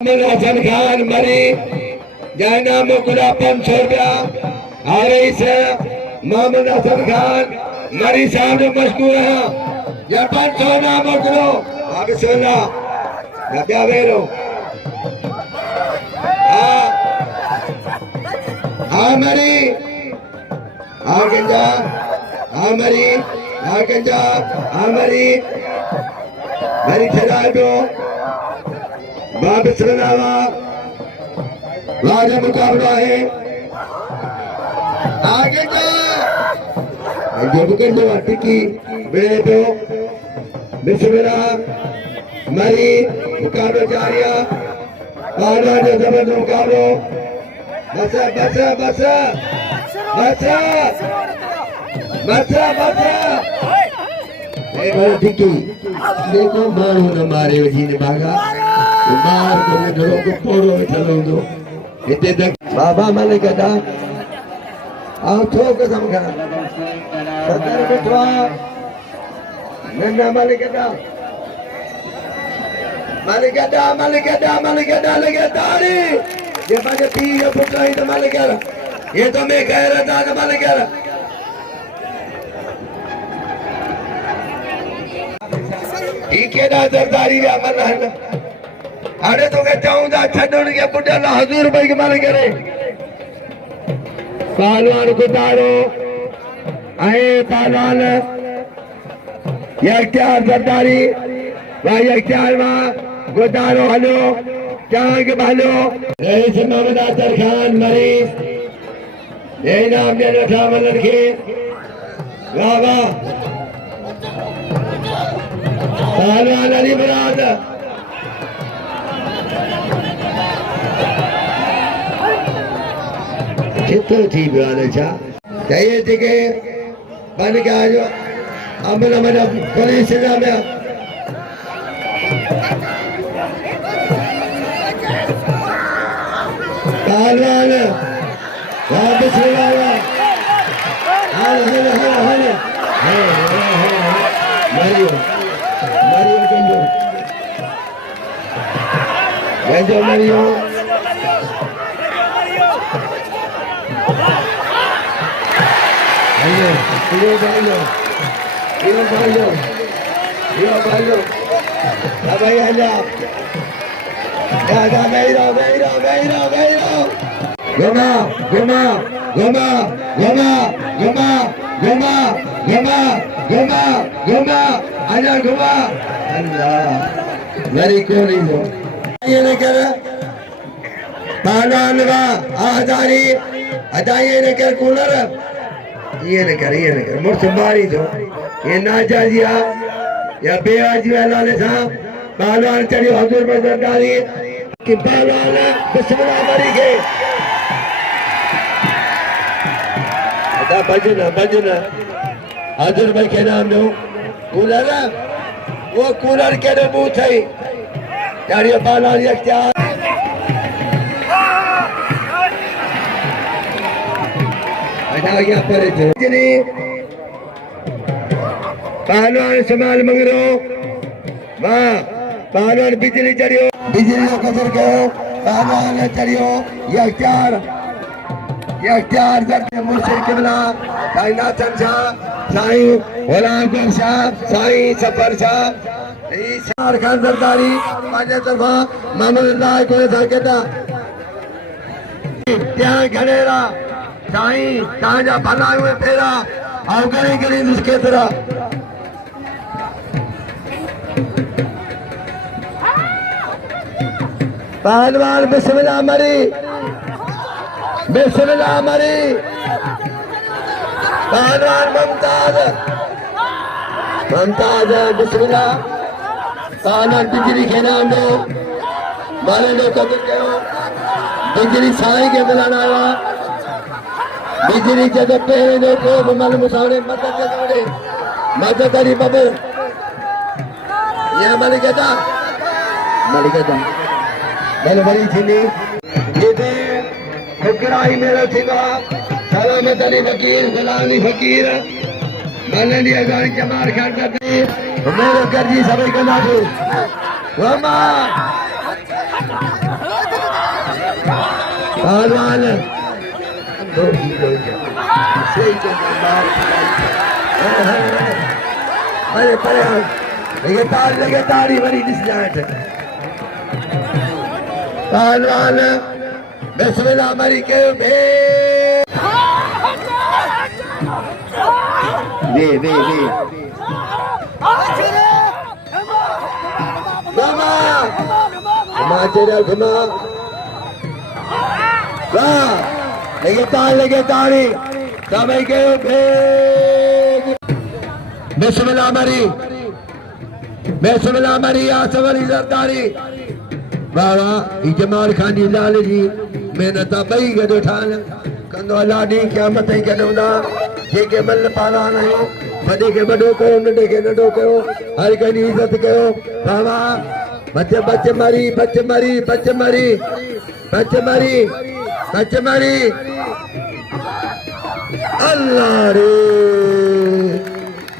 हसन खान मरी जाना मुकरा 500 रुपया आ रही से मोहम्मद हसन खान मरी साहब ने मशहूर है या 500 ना मुकरो आप सुना या क्या वेरो मरी गंजा मरी गंजा मरी मरी ठहरा दो वापस रनावा वाजा मुकाबला है आगे जब कर दो टिकी बेड़े दो बिस्मिल्लाह मरी मुकाबला जारिया बारह जो जबरदस्त मुकाबला बसा बसा बसा बसा बसा बसा ए बड़ा टिकी देखो मारो न मारे जी ने भागा मार को घरों को पोरो चलो दो इतने तक बाबा मालिक अदा आंखों को समझा सदर बिठवा नन्ना मालिक अदा मालिक अदा मालिक अदा मालिक अदा लगे तारी ये बाजे पी ये पुत्र ही तो मालिक अदा ये तो मैं कह रहा था ना मालिक अदा ठीक है ना सरदारी भी अमल है अरे तो कहता हूँ छड़न के बुढ़ा ना 1000 रुपए के मारे करे पहलवान को तारो आए पहलवान यख्तियार सरदारी वह यख्तियार वहाँ गोदारो हलो जहाँ के भालो रईस मोहम्मद अतर खान मरी ये नाम ने रखा मलन के वाह वाह पहलवान अली मुराद कितो थी बियान छा चाहिए थी के बन के आजो अमल अमल पुलिस ना में पहलवान वापस लगावा हाल हाल हाल हाल मरियो मरियो गंजो मरियो Yo bailo, la vaya allá, ya, veiro, goma, allá goma, Allah, very cool iso, ये न कर, पानानवा, आधारी, अदाये न कर कूलर ये न कर मुर्सबारी तो ये नाजाजिया या बेआजी वाला ने साहब पहलवान चढ़ी 1000 रुपए सरदारी कि पहलवान बिस्मिल्लाह मरी के अदा बजना 1000 रुपए के नाम दो कूलर वो कूलर के दो बूथ है चढ़ी पहलवान यख्तियार यहाँ पर पहलवान संभाल मंगरो वाह पहलवान बिजली चढ़ियो बिजली को कसर कहो पहलवान चढ़ियो यख्तियार जब मुर्शिद किबला साईं नाथन शाह साईं गुलाम शाह साईं सफर शाह खान सरदारी पांच तरफा मोहम्मद अल्लाह को कहता त्या घड़ेरा साईं तव्हांजा भला हुए फेरा ऐं घणी घणी नुस्खे तरह पहलवान बिस्मिल्लाह मरी पहलवान मुमताज बिस्मिल्लाह पहलवान बिजली के नाम दो मारे ने कदर कयो बिजली साईं के मिलाना आया बिजली जब पहले ने को मल मुसावरे मदद करी बाबू ये मलिकता बल बड़ी थी जिते फकराई मेरा थीवा सलामत अली फकीर गुलामी फकीर बनली अगर जमार खान करते मेरे कर जी सभी का नाम वमा पहलवान दो ही लोग सही जगह मार अरे लगे ताड़ी भरी दिस जाट पहलवान बिस्मिल्लाह मरी के बे घुमा तेरा घुमा लगे ताड़ी समय के बिस्मिल्लाह मरी आसवरी सरदारी बाबा जमाल खान जी लाल जी महिनत ॿई गॾु ठाहिन कंदो अलाह ॾींहुं क़यामत ताईं गॾंदा जेके मल पालान आहियूं वॾे खे वॾो कयो नंढे खे नंढो कयो हर कंहिंजी इज़त कयो बाबा बच मरी अल्लाह रे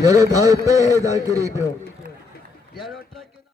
जहिड़ो भाउ पैदा किरी पियो